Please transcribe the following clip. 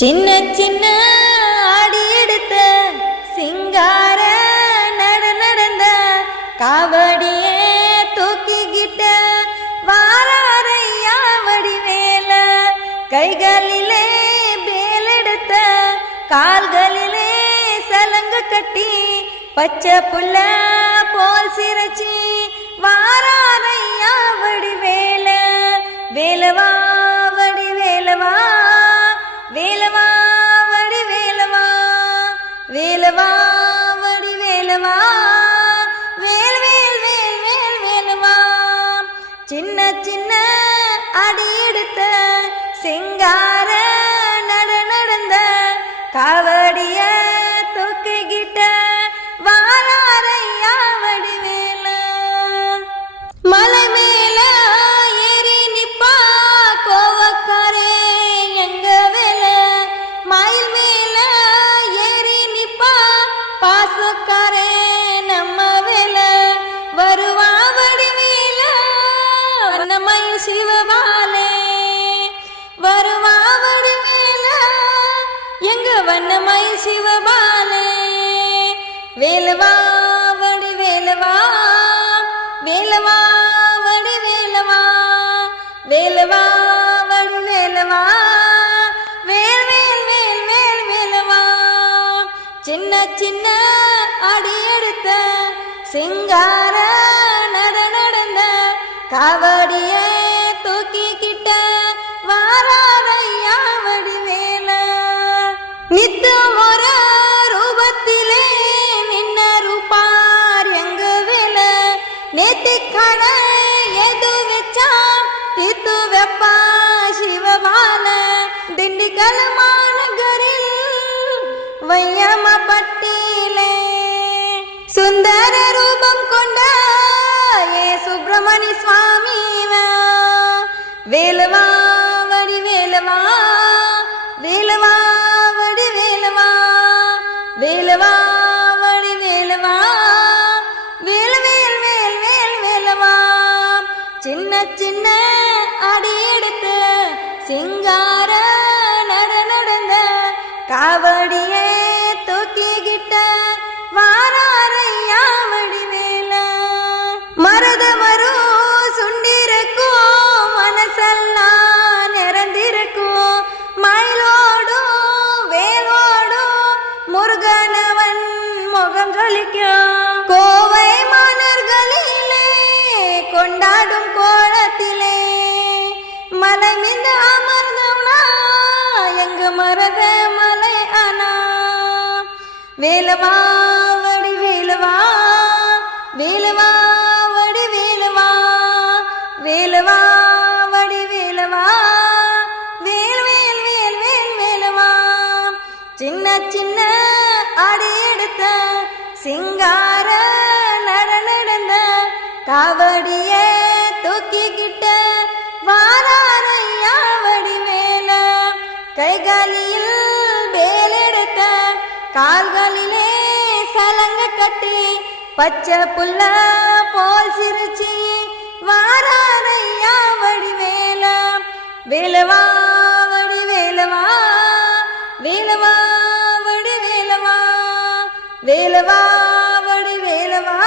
சின்ன சின்ன அடி எடுத்த சிங்கார நடந்த காவடியே தூக்கிக்கிட்ட வாராரையா வடிவேல கைகளிலே வேலெடுத்த கால்களிலே சலங்கு கட்டி பச்சை புள்ள போல் சிரச்சி வாராரையா வடிவேல வேலவா வடிவேலவா வேலவா வடிவேலவா வேலவா வடிவேலவா வேல் வேல் வேல் வேல் வேலவா சின்ன சின்ன அடி எடுத்த சிங்கார நடந்த காவடிய தூக்கிக்கிட்ட வாராரையா வடிவேல மலை மேல ஏறி நிப்பா கோவக்காரே எங்க வேல மயில் மேல ஏறி நிப்பா பாசக்காரே நம்ம வேல வருவா வடிவேல வண்ணமயில் சிவபாலே வருவா வடிவேல எங்க வண்ணமயில் சிவபாலே வேலவா வடிவேலவா வேலவா வடிவேலவா வேலவா வடிவேலவா வேல் வேல் வேல் வேல் வேலவா சின்ன சின்ன அடி எடுத்த சிங்கார நடந்த காவடிய தூக்கிக்கிட்ட வாராரையா வடிவேல நித்தம் ஒரு ரூபத்திலே நின்ன ரூபார் எங்க வேல நேத்திக்கான எது வச்சா தீத்து வெப்பா சிவபால திண்டுக்கல் மாநகரில் வையமப்பட்டிலே சுந்தர ரூபம் கொண்ட ஏ சுப்பிரமணிய சுவாமி வேலவா வடிவேலவா வேலவா வடிவேலவா வேலவா வடிவேலவா வேல் வேல் வேல் வேல் வேலவா சின்ன சின்ன அடி எடுத்து சிங்கார நடந்த காவடியே தூக்கிக்கிட்ட வாராரையா வடிவேல மரத மரு சுண்டிருக்கும் மனசெல்லாம் நிறந்திருக்கும் மயிலோடும் வேலோடும் முருகனவன் முகம் ஜொலிக்கும் கோவை மாநர்களிலே கொண்டாடும் கோலத்திலே மலை மீந்த அமர்ந்தவனா எங்க மரத மலை ஆனா வேலவா வடிவேலவா வேலவா வடிவேலவா வேலவா வடிவேலவா வேல் வேல் வேல் வேல் வேலவா சின்ன சின்ன அடி எடுத்த சிங்கார நடந்த காவடிய தூக்கிக்கிட்ட வாராரையா வடிவேல கைகளில் வேலெடுத்த கால்களிலே சலங்க கட்டி பச்சை புள்ள போல் சிரிச்சி வாராரையா வடிவேல வேலவா வடிவேலவா வேலவா வடிவேலவா வேலவா வடிவேலவா